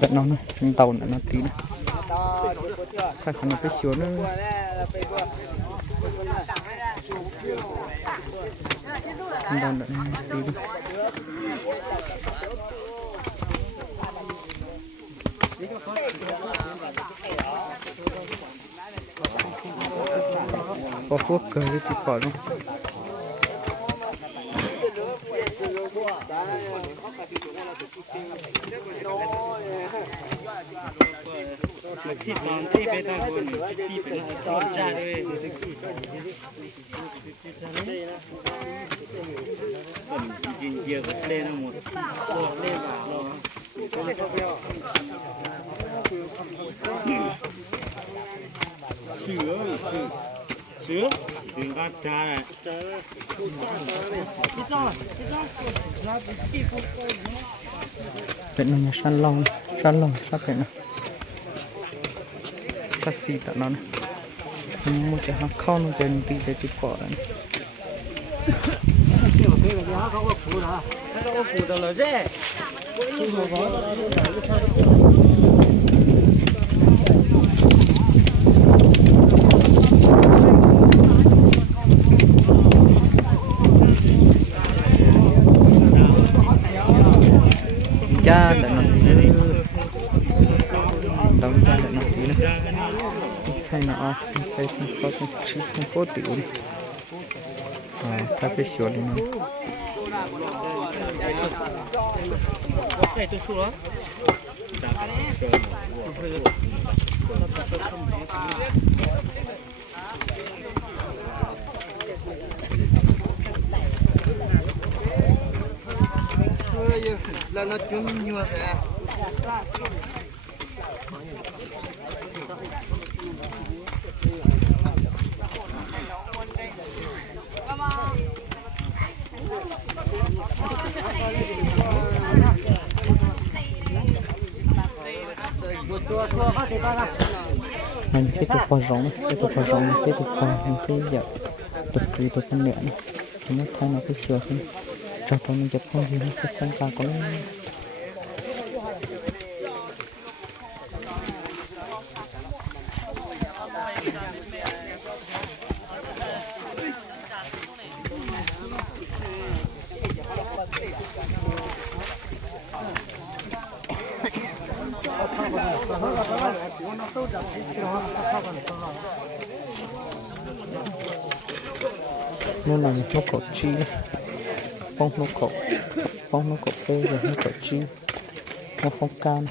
Vậy nó này, tàu này nó tí này. Sao không nó phải xuống nữa. Tàu này tí này. Có phút cười với chị cỏ luôn. Thịt bò thịt bê ta còn thịt bê ta còn ra đây còn nhìn nhiều lên một một lên vào sứa đừng bắt cha này Vậy nó săn lông sắp vậy nè. Sắp xì tại nó này. Một cái hàng khâu nó chơi tí để chụp cỏ này. Cha để nó tí đóng cha để nó tí nữa. Xanh nó off, xanh xanh phốt tiểu đi. Ta phải sửa đi nữa. Là nó chung nhiều vậy. Mình cái tục hoa rong, cái tục hoa rong, cái tục hoa, cái dạng tục gì tục con nhện, nó thay nó cái sườn, cho tao mình chụp con gì nó sẽ sang ta có. Nó là nó cột chi, phong nó cột phê rồi nó cột chi, nó phong can.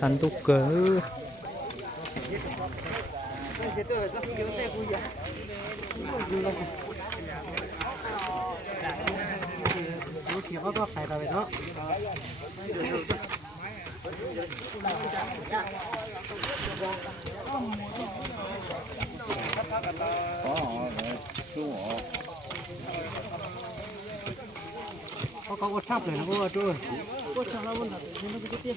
Săn tu cớ có phải là vậy đó. Có sắp rồi nó có trôi. Có sắp là vấn đề nó có tiếp.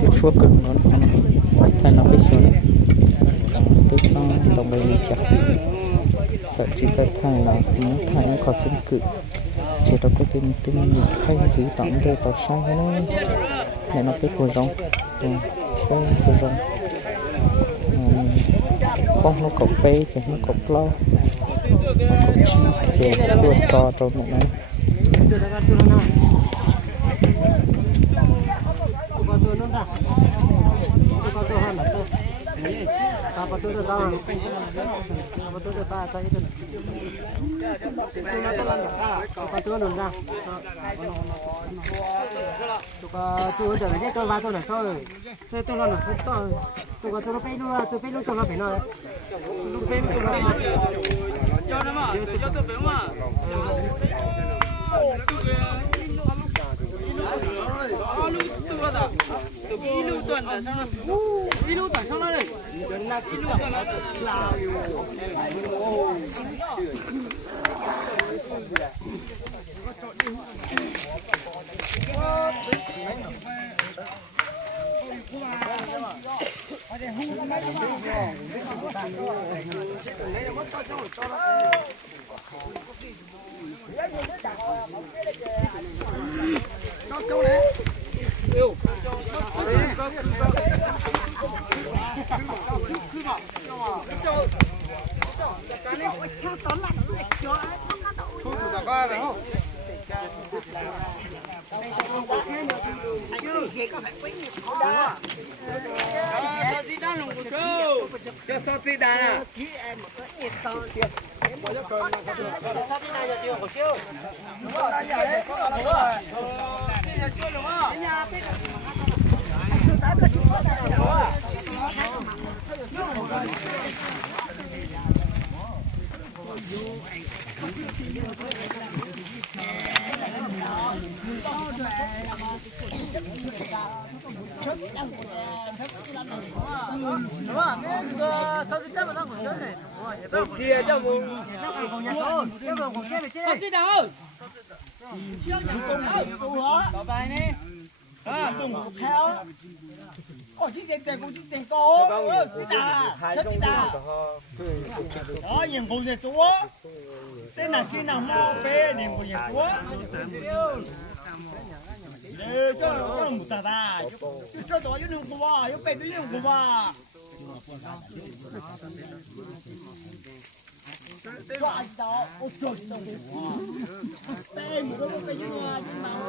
chút phua cứng nó thay nó cái xuống tôi xong tổng bày chặt sợ chỉ sợ thay là nó thay nó còn phân cự chỉ đó có tin tin xanh dữ tổng đời tàu sai cái nó để nó cái cổ rong cái cổ rong con nó cọc bê thì nó cọc lâu chi thì tuột to trong một này tôi trở lại tôi vào tôi là sao rồi tôi lo là tôi có tôi phải luôn cho nó phải nói cho nó mà cho tôi phải mà đó nhìn bùn về chúa thế là khi nào mau phê nhìn bùn về chúa để cho nó một ta cho đó những đường qua những bên đường qua qua đó ôi trời ơi tên của nó cái như nào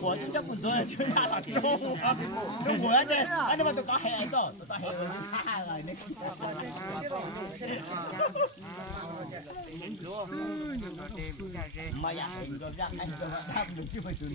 của chúng chắc còn rồi chưa ra là đâu đâu của chứ anh mà tôi có hẹn rồi tôi có hẹn rồi lại đấy màอยากเห็นก็อยากให้ก็ทำดูที่ไปถึง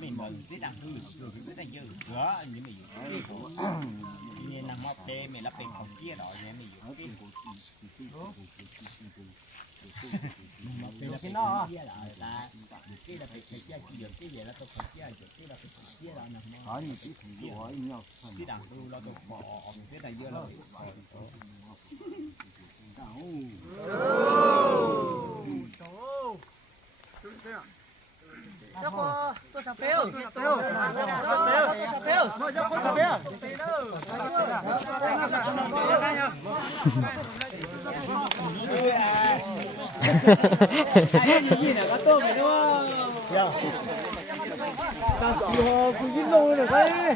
mình mong cái đằng hư rồi cái này dữ quá như mình như nằm mọc đêm mình lắp bên phòng kia đó nhé mình cái nó là cái là phải chia cái gì là tôi phải chia cái là phải chia là nằm hỏi như cái thằng hỏi nhau cái đằng hư là tôi bỏ cái này dưa là tôi sắp phèo thôi cho con sắp phèo gì nè có tôm này đúng không? Ta chỉ hồ cũng dính luôn rồi đấy.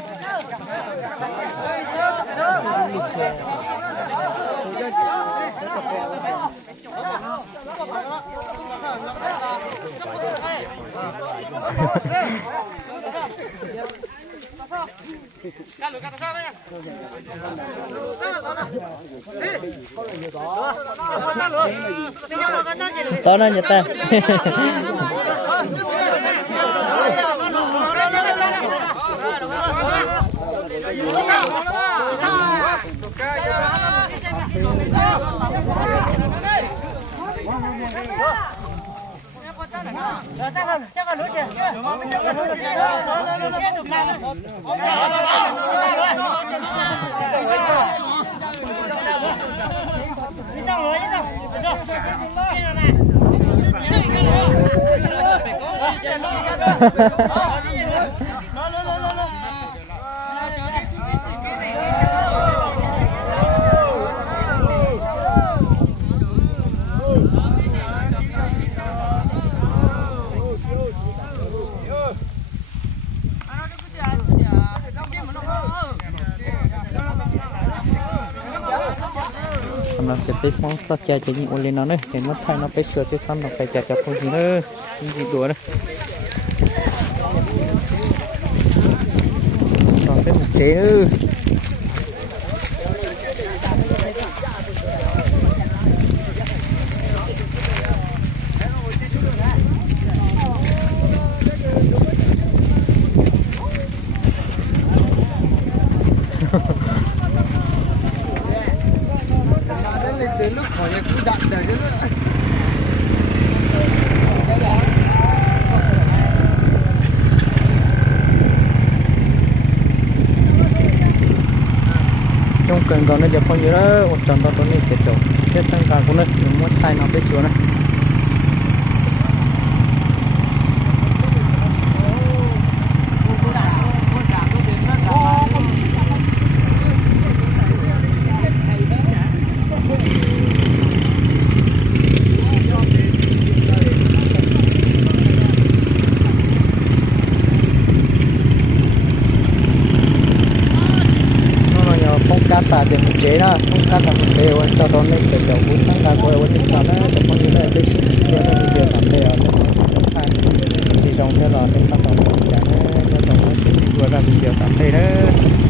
Cắt lửa cắt sao đấy? to nó nhật taสำหรับจะไปฟ้องสักใจจะยิงโอเลนเอาเนี่ยเห็นว่าไทยเราไปเสือเสียซ้ำเราไปจัดกับคนจีนเลยยิงตัวเลยต่อเส้นเจ๊trong cần còn nóจะพออยู่แล้วอดจนตอนนี้เจ็บจบเจ็บสังการคนนั้นยังมัดไทยนำไปสวนนะตาเด็กเจ๋นะต้องการทำเร็วตอนนี้เดี๋ยวผู้ช่างการคนวันนี้ตอนนั้นจะพออยู่ได้ได้ชิ้นเดียวได้วิดีโอทำเร็วต้องการที่ตรงนี้เราต้องทำตรงนี้อย่างนี้ต้องทำสิ่งที่ตัวเราวิดีโอทำได้เลย